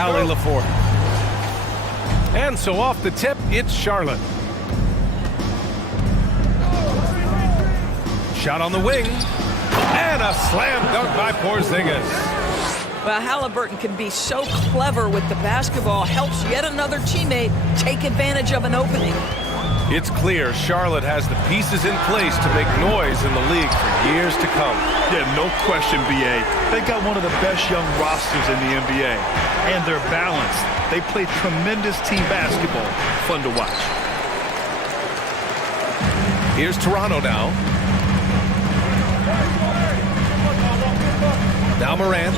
Allie LaForte. And so off the tip, it's Charlotte. Shot on the wing. And a slam dunk by Porzingis. Well, Halliburton can be so clever with the basketball, helps yet another teammate take advantage of an opening. It's clear Charlotte has the pieces in place to make noise in the league for years to come. Yeah, no question, B.A. They got one of the best young rosters in the NBA. And they're balanced. They play tremendous team basketball. Fun to watch. Here's Toronto now. Now Morant,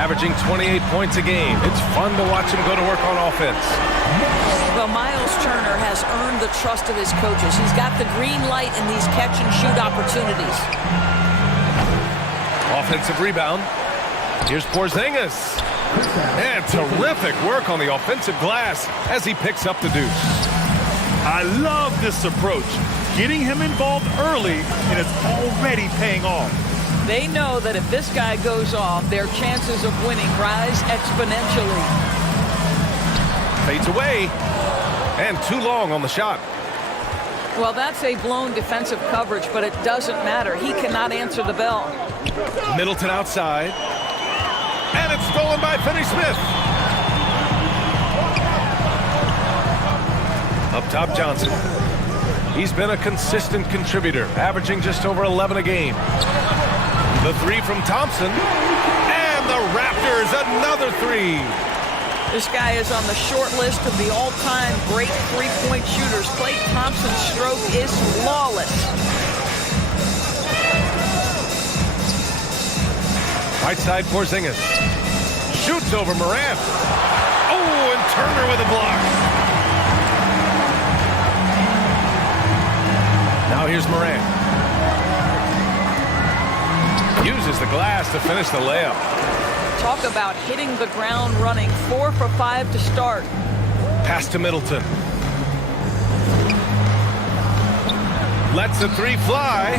averaging 28 points a game. It's fun to watch him go to work on offense. Well, Miles Turner has earned the trust of his coaches. He's got the green light in these catch-and-shoot opportunities. Offensive rebound. Here's Porzingis. And terrific work on the offensive glass as he picks up the deuce. I love this approach. Getting him involved early, and it's already paying off. They know that if this guy goes off, their chances of winning rise exponentially. Fades away. And too long on the shot. Well, that's a blown defensive coverage, but it doesn't matter. He cannot answer the bell. Middleton outside. And it's stolen by Finney-Smith. Up top, Johnson. He's been a consistent contributor, averaging just over 11 a game. The three from Thompson. And the Raptors, another three. This guy is on the short list of the all-time great three-point shooters. Klay Thompson's stroke is flawless. Right side, Porzingis. Shoots over Morant. Oh, and Turner with a block. Now here's Morant. Uses the glass to finish the layup. Talk about hitting the ground running. 4 for 5 to start. Pass to Middleton. Lets the three fly.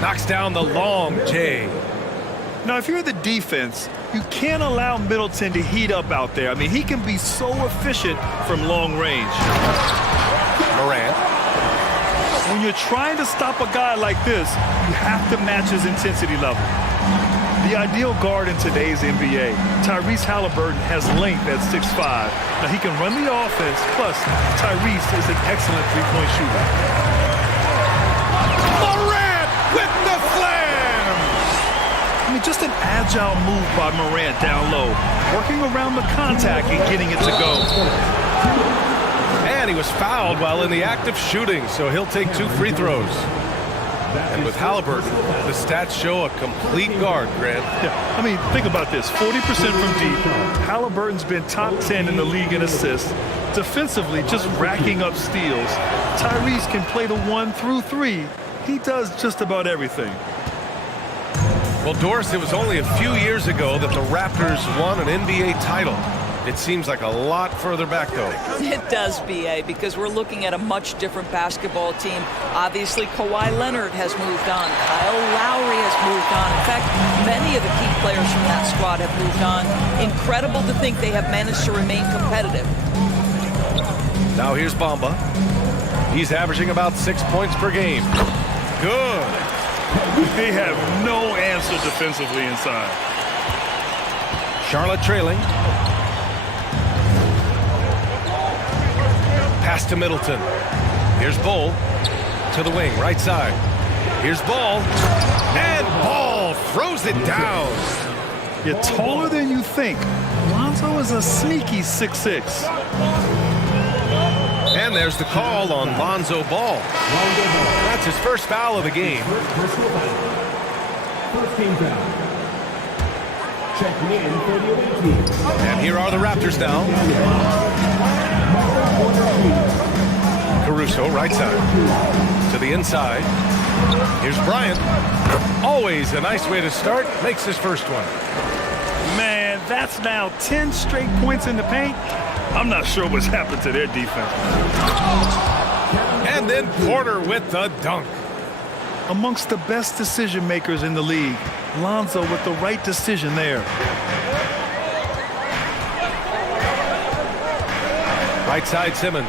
Knocks down the long J. Now, if you're the defense, you can't allow Middleton to heat up out there. I mean, he can be so efficient from long range. Morant. When you're trying to stop a guy like this, you have to match his intensity level. The ideal guard in today's NBA, Tyrese Halliburton, has length at 6'5". Now, he can run the offense, plus Tyrese is an excellent three-point shooter. Morant with the slam! I mean, just an agile move by Morant down low, working around the contact and getting it to go. And he was fouled while in the act of shooting, so he'll take 2 free throws. And with Halliburton, the stats show a complete guard, Grant. Yeah, I mean, think about this. 40% from deep. Halliburton's been top 10 in the league in assists. Defensively, just racking up steals. Tyrese can play the 1 through 3. He does just about everything. Well, Doris, it was only a few years ago that the Raptors won an NBA title. It seems like a lot further back, though. It does, B.A., because we're looking at a much different basketball team. Obviously, Kawhi Leonard has moved on. Kyle Lowry has moved on. In fact, many of the key players from that squad have moved on. Incredible to think they have managed to remain competitive. Now here's Bamba. He's averaging about 6 points per game. Good. They have no answer defensively inside. Charlotte trailing. Pass to Middleton. Here's Bull to the wing, right side. Here's Ball. And Ball throws it down. You're taller than you think. Lonzo is a sneaky 6'6". And there's the call on Lonzo Ball. That's his first foul of the game. And here are the Raptors now. Caruso, right side. To the inside. Here's Bryant. Always a nice way to start. Makes his first one. Man, that's now 10 straight points in the paint. I'm not sure what's happened to their defense. And then Porter with the dunk. Amongst the best decision makers in the league, Lonzo with the right decision there. Right side Simmons.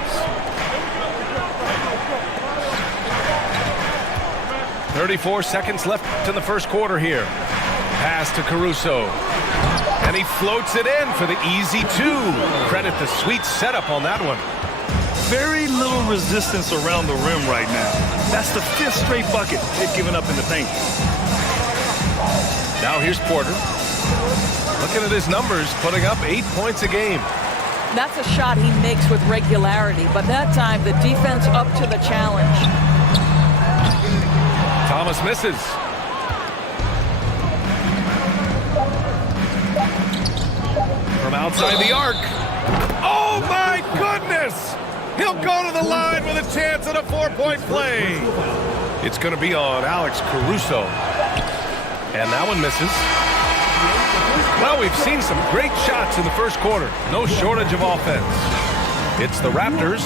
34 seconds left in the first quarter here. Pass to Caruso. And he floats it in for the easy two. Credit the sweet setup on that one. Very little resistance around the rim right now. That's the 5th straight bucket they've given up in the paint. Now here's Porter. Looking at his numbers, putting up 8 points a game. That's a shot he makes with regularity, but that time the defense up to the challenge. Thomas misses. From outside the arc. Oh my goodness! He'll go to the line with a chance at a 4-point play. It's going to be on Alex Caruso. And that one misses. Well, we've seen some great shots in the first quarter. No shortage of offense. It's the Raptors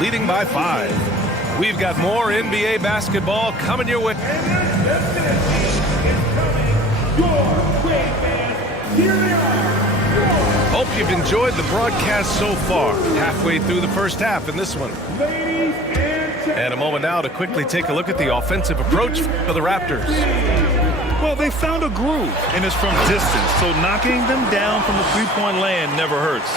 leading by 5. We've got more NBA basketball coming your way. Hope you've enjoyed the broadcast so far. Halfway through the first half in this one. And a moment now to quickly take a look at the offensive approach for the Raptors. Well, they found a groove, and it's from distance, so knocking them down from the three-point land never hurts.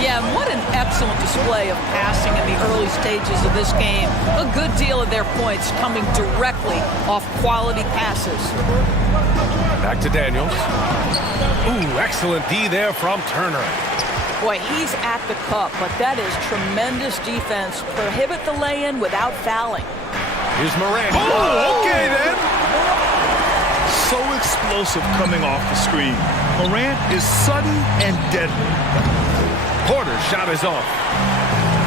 Yeah, and what an excellent display of passing in the early stages of this game. A good deal of their points coming directly off quality passes. Back to Daniels. Ooh, excellent D there from Turner. Boy, he's at the cup, but that is tremendous defense. Prohibit the lay-in without fouling. Here's Morant. Oh, okay then. So explosive coming off the screen. Morant is sudden and deadly. Porter's shot is off.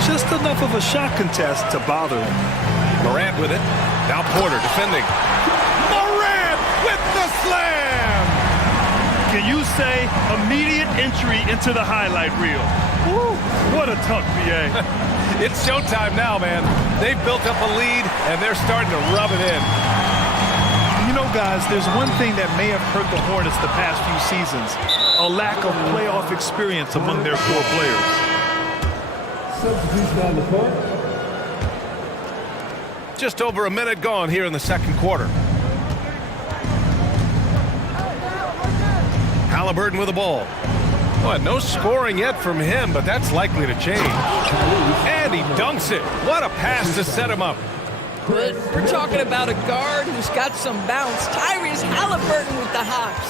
Just enough of a shot contest to bother him. Morant with it. Now Porter defending. Morant with the slam! Can you say immediate entry into the highlight reel? Woo, what a tuck, BA. It's showtime now, man. They've built up a lead, and they're starting to rub it in. You know, guys, there's one thing that may have hurt the Hornets the past few seasons. A lack of playoff experience among their core players. Just over a minute gone here in the second quarter. Halliburton with the ball. Well, no scoring yet from him, but that's likely to change. And he dunks it. What a pass to set him up. But we're talking about a guard who's got some bounce. Tyrese Halliburton with the hops.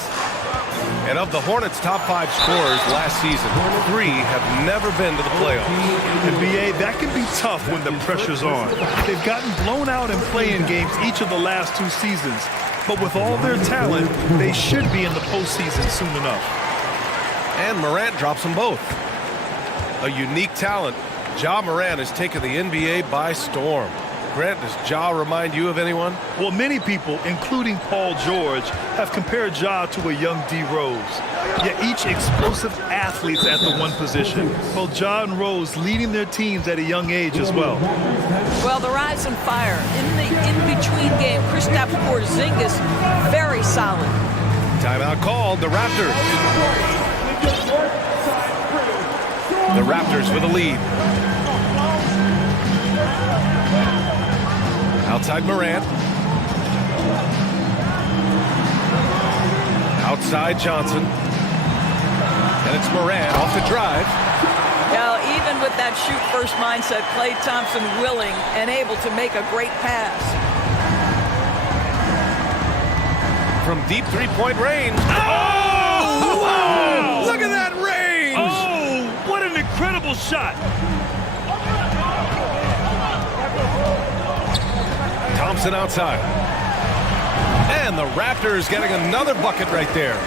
And of the Hornets' top 5 scorers last season, 3 have never been to the playoffs. And BA, that can be tough when the pressure's on. They've gotten blown out in play-in games each of the last 2 seasons. But with all their talent, they should be in the postseason soon enough. And Morant drops them both. A unique talent. Ja Morant has taken the NBA by storm. Grant, does Ja remind you of anyone? Well, many people, including Paul George, have compared Ja to a young D. Rose. Yet each explosive athletes at the one position. Well, Ja and Rose leading their teams at a young age as well. Well, the rise and fire in the in-between game. Kristaps Porzingis, very solid. Timeout called. The Raptors. The Raptors with a lead. Outside Morant. Outside Johnson. And it's Morant off the drive. Now, even with that shoot-first mindset, Klay Thompson willing and able to make a great pass. From deep three-point range. Oh! Wow! Look at that range! Oh, what an incredible shot! Thompson outside. And the Raptors getting another bucket right there.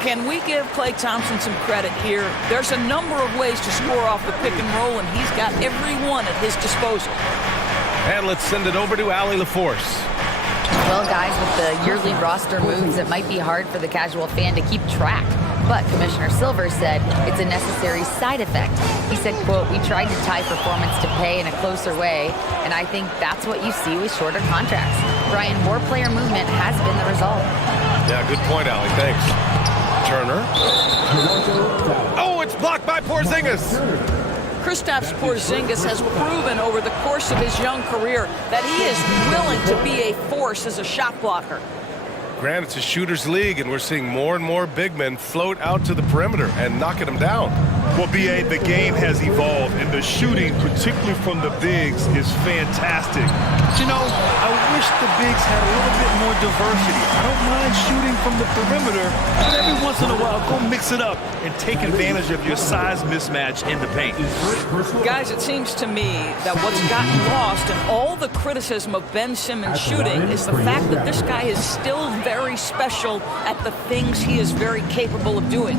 Can we give Klay Thompson some credit here? There's a number of ways to score off the pick and roll, and he's got every one at his disposal. And let's send it over to Allie LaForce. Well, guys, with the yearly roster moves, it might be hard for the casual fan to keep track. But Commissioner Silver said it's a necessary side effect. He said, quote, "We tried to tie performance to pay in a closer way, and I think that's what you see with shorter contracts." Brian, more player movement has been the result. Yeah, good point, Allie. Thanks. Turner. Oh, it's blocked by Porzingis. Kristaps Porzingis has proven over the course of his young career that he is willing to be a force as a shot blocker. Grant, it's a shooter's league, and we're seeing more and more big men float out to the perimeter and knocking them down. Well, B.A., the game has evolved, and the shooting, particularly from the bigs, is fantastic. You know, I wish the bigs had a little bit more diversity. I don't mind shooting from the perimeter, but every once in a while, go mix it up and take advantage of your size mismatch in the paint. Guys, it seems to me that what's gotten lost in all the criticism of Ben Simmons shooting is the fact that this guy is still very special at the things he is very capable of doing.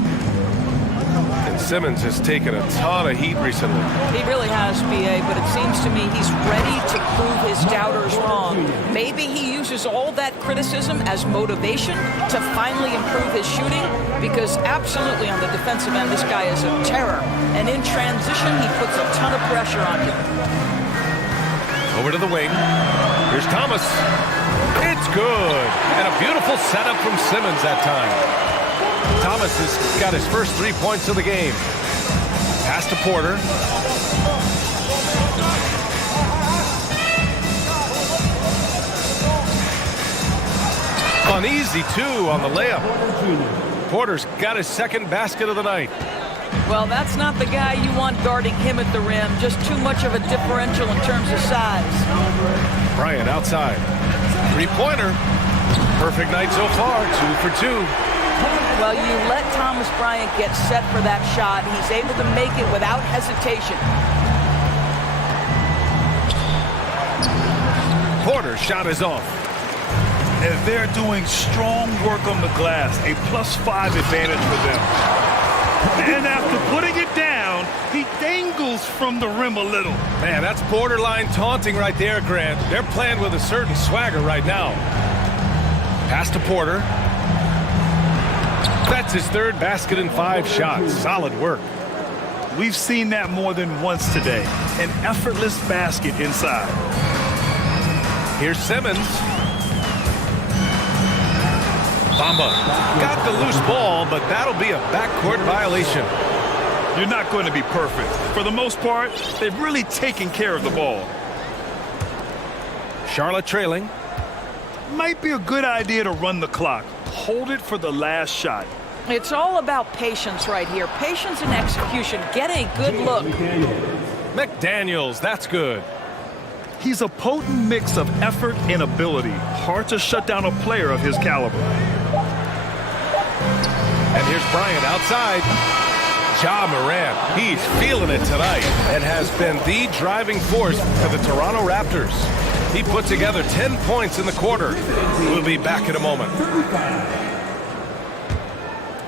And Simmons has taken a ton of heat recently. He really has, B.A., but it seems to me he's ready to prove his doubters wrong. Maybe he uses all that criticism as motivation to finally improve his shooting, because absolutely on the defensive end, this guy is a terror. And in transition, he puts a ton of pressure on you. Over to the wing. Here's Thomas. It's good. And a beautiful setup from Simmons that time. Thomas has got his first 3 points of the game. Pass to Porter. Uneasy, too, on the layup. Porter's got his second basket of the night. Well, that's not the guy you want guarding him at the rim. Just too much of a differential in terms of size. Bryant outside. Three-pointer. Perfect night so far, 2 for 2. Well, you let Thomas Bryant get set for that shot. He's able to make it without hesitation. Porter's shot is off. And they're doing strong work on the glass, a +5 advantage for them. And after putting it down, he dangles from the rim a little. Man, that's borderline taunting right there, Grant. They're playing with a certain swagger right now. Pass to Porter. That's his third basket in 5 shots. Solid work. We've seen that more than once today. An effortless basket inside. Here's Simmons. Bamba got the loose ball, but that'll be a backcourt violation. You're not going to be perfect. For the most part, they've really taken care of the ball. Charlotte trailing. Might be a good idea to run the clock. Hold it for the last shot. It's all about patience right here. Patience and execution. Get a good look. McDaniels, that's good. He's a potent mix of effort and ability. Hard to shut down a player of his caliber. And here's Bryant outside. Ja Morant, he's feeling it tonight and has been the driving force for the Toronto Raptors. He put together 10 points in the quarter. We'll be back in a moment.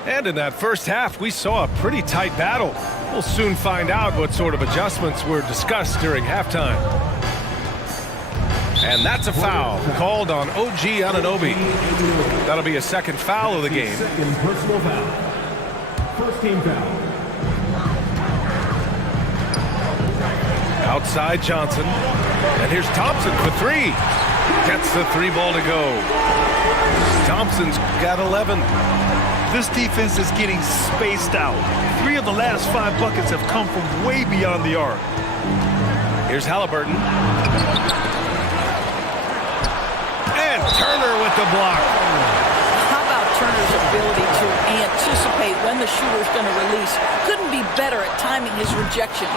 And in that first half, we saw a pretty tight battle. We'll soon find out what sort of adjustments were discussed during halftime. And that's a foul called on OG Anunoby. That'll be a second foul of the game. Second personal foul. First team foul. Outside Johnson. And here's Thompson for 3. Gets the 3 ball to go. Thompson's got 11. This defense is getting spaced out. 3 of the last 5 buckets have come from way beyond the arc. Here's Halliburton. And Turner with the block. How about Turner's ability to anticipate when the shooter's going to release? Couldn't be better at timing his rejections.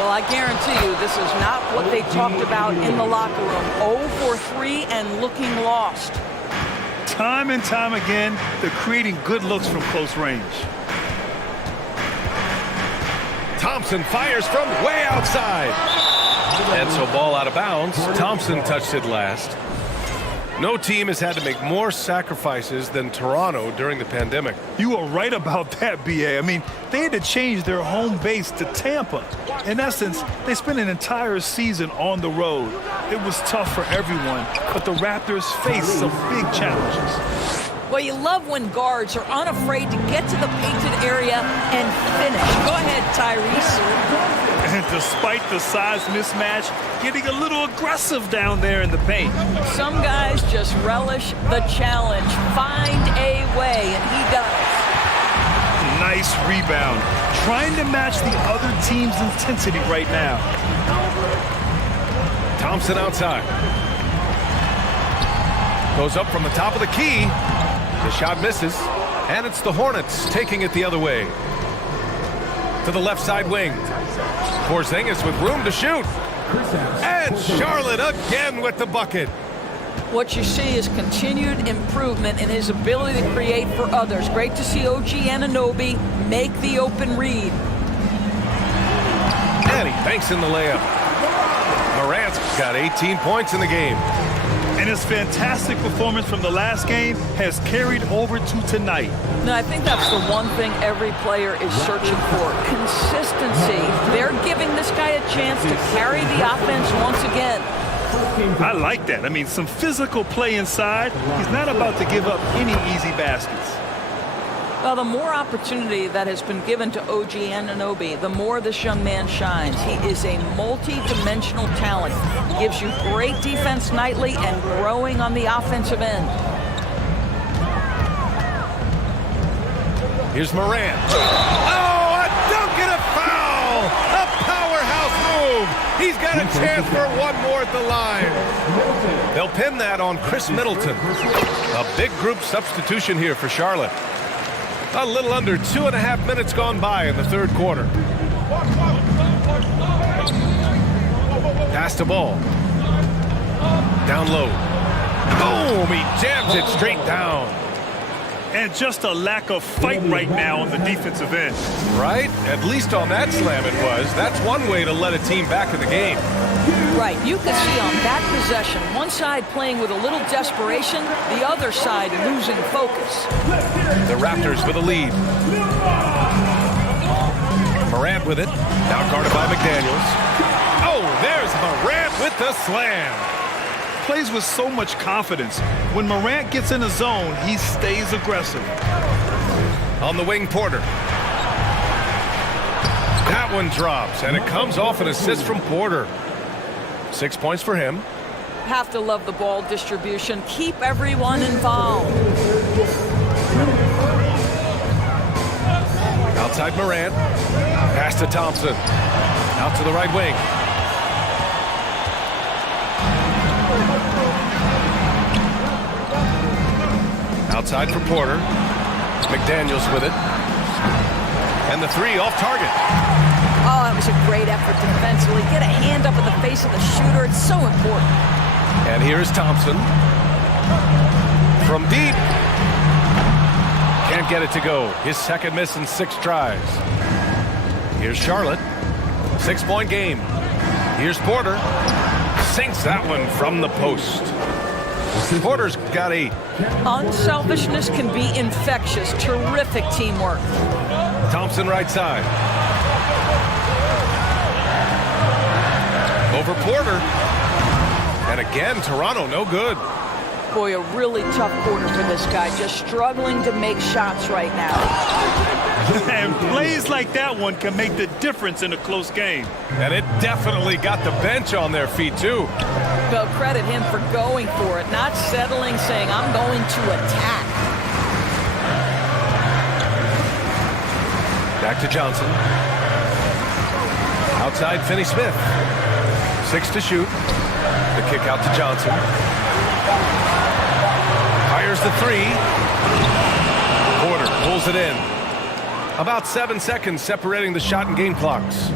Well, I guarantee you this is not what they talked about in the locker room. 0 for 3 and looking lost. Time and time again, they're creating good looks from close range. Thompson fires from way outside. And so ball out of bounds. Thompson touched it last. No team has had to make more sacrifices than Toronto during the pandemic. You are right about that, B.A. I mean, they had to change their home base to Tampa. In essence, they spent an entire season on the road. It was tough for everyone, but the Raptors faced some big challenges. Well, you love when guards are unafraid to get to the painted area and finish. Go ahead, Tyrese. And despite the size mismatch, getting a little aggressive down there in the paint. Some guys just relish the challenge. Find a way, and he does. Nice rebound. Trying to match the other team's intensity right now. Thompson outside. Goes up from the top of the key. The shot misses. And it's the Hornets taking it the other way. To the left side wing. Porzingis with room to shoot. And Charlotte again with the bucket. What you see is continued improvement in his ability to create for others. Great to see OG Anunoby make the open read. And he banks in the layup. Morant's got 18 points in the game. And his fantastic performance from the last game has carried over to tonight. Now, I think that's the one thing every player is searching for. Consistency. They're giving this guy a chance to carry the offense once again. I like that. I mean, some physical play inside. He's not about to give up any easy baskets. Well, the more opportunity that has been given to OG Anunoby, the more this young man shines. He is a multi-dimensional talent. Gives you great defense nightly and growing on the offensive end. Here's Morant. Oh, a dunk and a foul! A powerhouse move! He's got a chance for one more at the line. They'll pin that on Chris Middleton. A big group substitution here for Charlotte. A little under 2.5 minutes gone by in the third quarter. Pass the ball. Down low. Boom! He jams it straight down. And just a lack of fight right now on the defensive end. Right? At least on that slam it was. That's one way to let a team back in the game. Right. You can see on that possession, one side playing with a little desperation, the other side losing focus. The Raptors with a lead. Morant with it. Now guarded by McDaniels. Oh, there's Morant with the slam. Plays with so much confidence. When Morant gets in the zone, he stays aggressive. On the wing, Porter. That one drops, and it comes off an assist from Porter. 6 points for him. Have to love the ball distribution. Keep everyone involved. Outside Morant. Pass to Thompson. Out to the right wing. Outside for Porter. McDaniels with it. And the three off target. Oh, that was a great effort defensively. Get a hand up in the face of the shooter. It's so important. And here's Thompson. From deep. Can't get it to go. His second miss in 6 tries. Here's Charlotte. 6-point game. Here's Porter. Sinks that one from the post. Porter's got 8. Unselfishness can be infectious. Terrific teamwork. Thompson right side. Over Porter. And again, Toronto no good. Boy, a really tough quarter for this guy. Just struggling to make shots right now. And plays like that one can make the difference in a close game. And it definitely got the bench on their feet, too. Well, credit him for going for it, not settling, saying, I'm going to attack. Back to Johnson. Outside, Finney-Smith. 6 to shoot. The kick out to Johnson. Fires the 3. Porter pulls it in. About 7 seconds separating the shot and game clocks.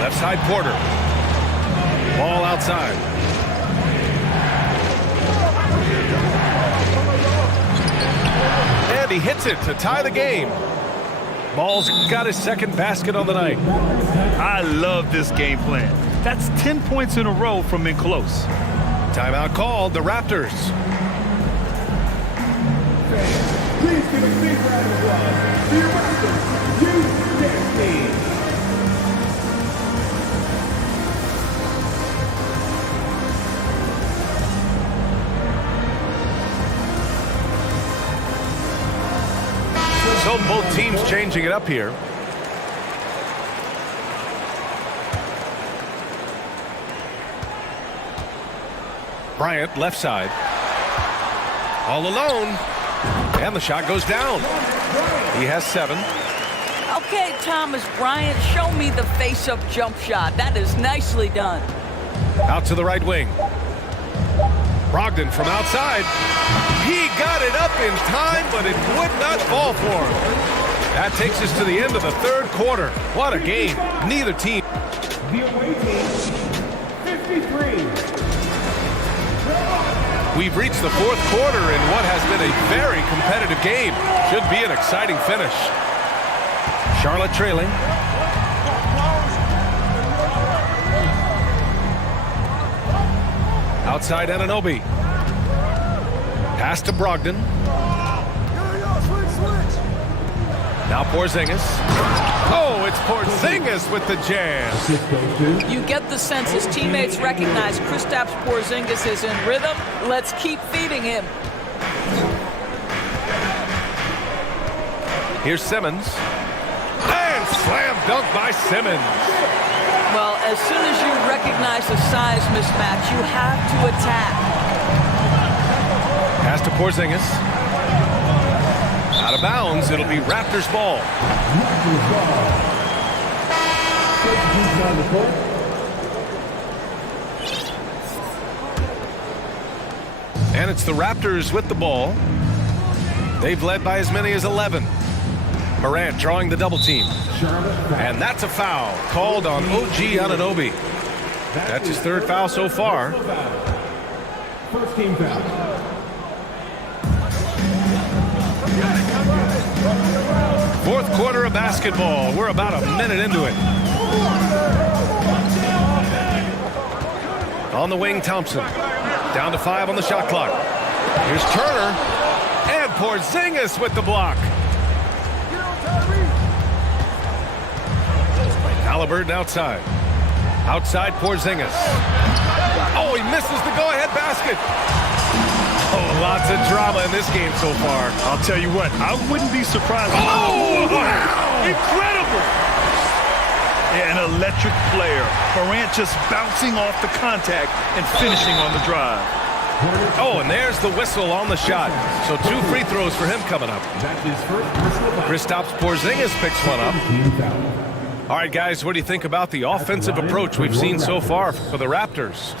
Left side, Porter. Ball outside. And he hits it to tie the game. Ball's got his second basket on the night. I love this game plan. That's 10 points in a row from in close. Timeout called, the Raptors. Please give a big round of applause for your Raptors. You next team. So both teams changing it up here. Bryant left side. All alone. And the shot goes down. He has 7. Okay, Thomas Bryant, show me the face-up jump shot. That is nicely done. Out to the right wing. Brogdon from outside. He got it up in time, but it would not fall for him. That takes us to the end of the third quarter. What a game. Neither team. The away team, 53. We've reached the fourth quarter in what has been a very competitive game. Should be an exciting finish. Charlotte trailing. Outside Anunoby. Pass to Brogdon. Now Porzingis. Oh, it's Porzingis with the jam. You get the sense his teammates recognize Kristaps Porzingis is in rhythm. Let's keep feeding him. Here's Simmons. And slam dunk by Simmons. Well, as soon as you recognize the size mismatch, you have to attack. Pass to Porzingis. Out of bounds. It'll be Raptors ball. And it's the Raptors with the ball. They've led by as many as 11. Morant drawing the double team. And that's a foul called on OG Anunoby. That's his third foul so far. First team foul. Fourth quarter of basketball. We're about a minute into it. On the wing, Thompson. Down to 5 on the shot clock. Here's Turner. And Porzingis with the block. Halliburton outside. Outside Porzingis. Oh, he misses the go-ahead basket. Oh, lots of drama in this game so far. I'll tell you what, I wouldn't be surprised. Oh, wow! Incredible! Yeah, an electric player. Morant just bouncing off the contact and finishing on the drive. Oh, and there's the whistle on the shot. So 2 free throws for him coming up. That's his first personal Kristaps Porzingis picks one up. team foul. All right, guys, what do you think about the offensive approach we've seen so far for the Raptors?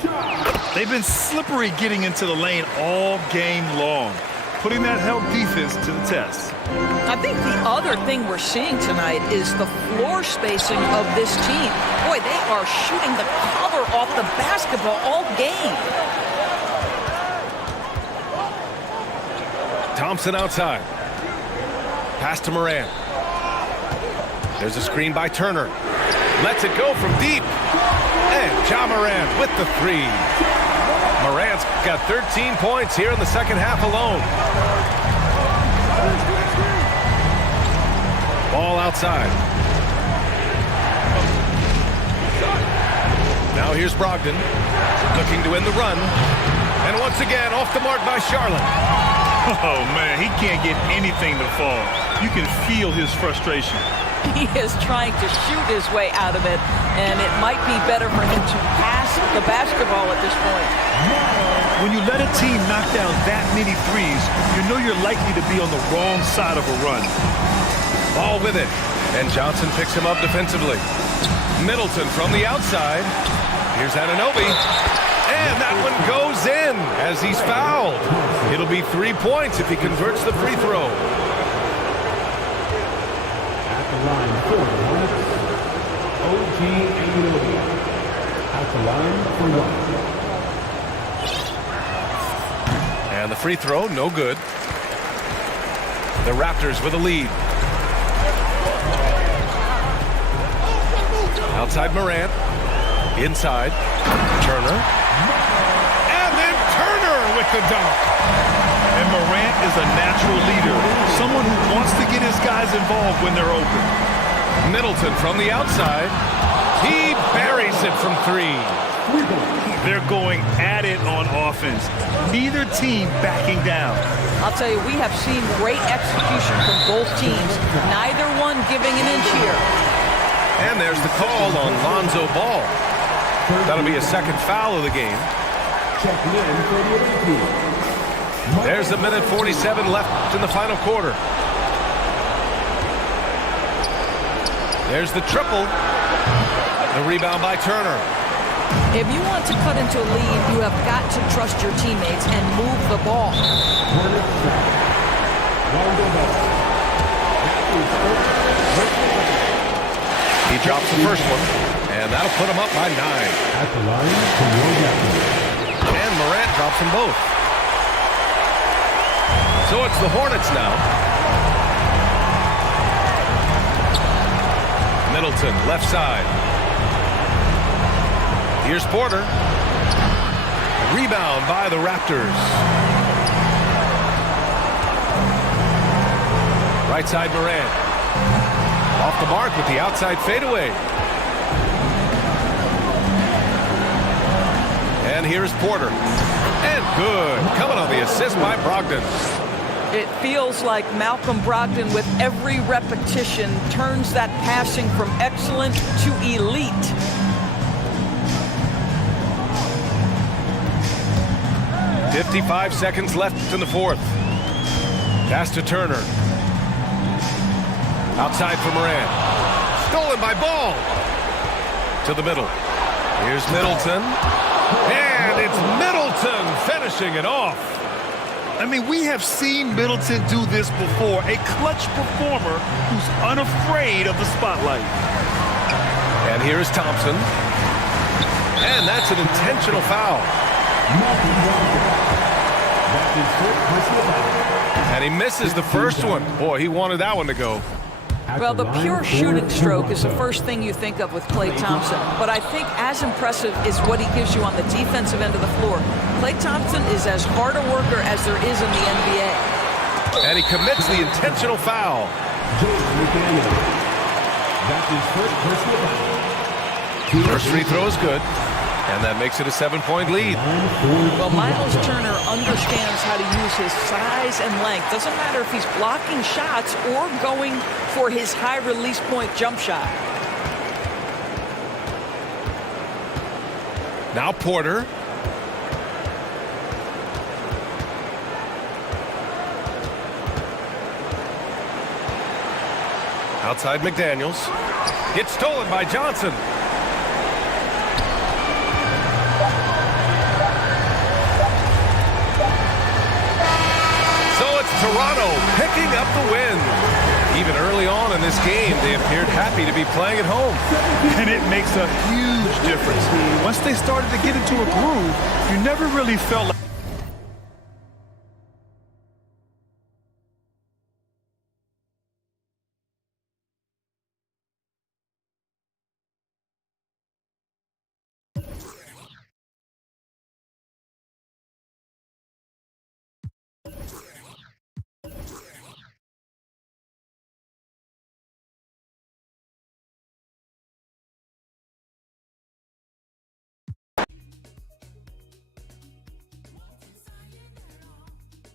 They've been slippery getting into the lane all game long, putting that help defense to the test. I think the other thing we're seeing tonight is the floor spacing of this team. Boy, they are shooting the cover off the basketball all game. Thompson outside. Pass to Morant. There's a screen by Turner. Lets it go from deep. And Ja Morant with the 3. Morant's got 13 points here in the second half alone. Ball outside. Now here's Brogdon. Looking to win the run. And once again, off the mark by Charlotte. Oh, man, he can't get anything to fall. You can feel his frustration. He is trying to shoot his way out of it, and it might be better for him to pass the basketball at this point. When you let a team knock down that many threes, you know you're likely to be on the wrong side of a run. Ball with it. And Johnson picks him up defensively. Middleton from the outside. Here's Anunoby. And that one goes in as he's fouled. It'll be 3 points if he converts the free throw. At the line for the Hornets, OG Anunoby. At the line for 1. And the free throw, no good. The Raptors with a lead. Outside Morant. Inside. Turner. And then Turner with the dunk. And Morant is a natural leader, someone who wants to get his guys involved when they're open. Middleton from the outside. He buries it from 3. They're going at it on offense. Neither team backing down. I'll tell you, we have seen great execution from both teams. Neither one giving an inch here. And there's the call on Lonzo Ball. That'll be a second foul of the game. Checking in for the away team, There's a minute 47 left in the final quarter. There's the triple. The rebound by Turner. If you want to cut into a lead, you have got to trust your teammates and move the ball. He drops the first one, and that'll put him up by 9. At the line, And Morant drops them both. So it's the Hornets now. Middleton, left side. Here's Porter. Rebound by the Raptors. Right side Morant. Off the mark with the outside fadeaway. And here's Porter. And good. Coming on the assist by Brogdon. It feels like Malcolm Brogdon, with every repetition, turns that passing from excellent to elite. .55 seconds left in the fourth. Pass to Turner. Outside for Morant. Stolen by Ball. To the middle. Here's Middleton. And it's Middleton finishing it off. I mean, we have seen Middleton do this before. A clutch performer who's unafraid of the spotlight. And here is Thompson. And that's an intentional foul. And he misses the first one. Boy, he wanted that one to go. Well, the pure shooting stroke is the first thing you think of with Klay Thompson. But I think as impressive is what he gives you on the defensive end of the floor. Klay Thompson is as hard a worker as there is in the NBA. And he commits the intentional foul. First free throw is good. And that makes it a 7-point lead. Well, Miles Turner understands how to use his size and length. Doesn't matter if he's blocking shots or going for his high release point jump shot. Now Porter. Outside McDaniels. Gets stolen by Johnson. Toronto picking up the win. Even early on in this game, they appeared happy to be playing at home. And it makes a huge difference. Once they started to get into a groove, you never really felt like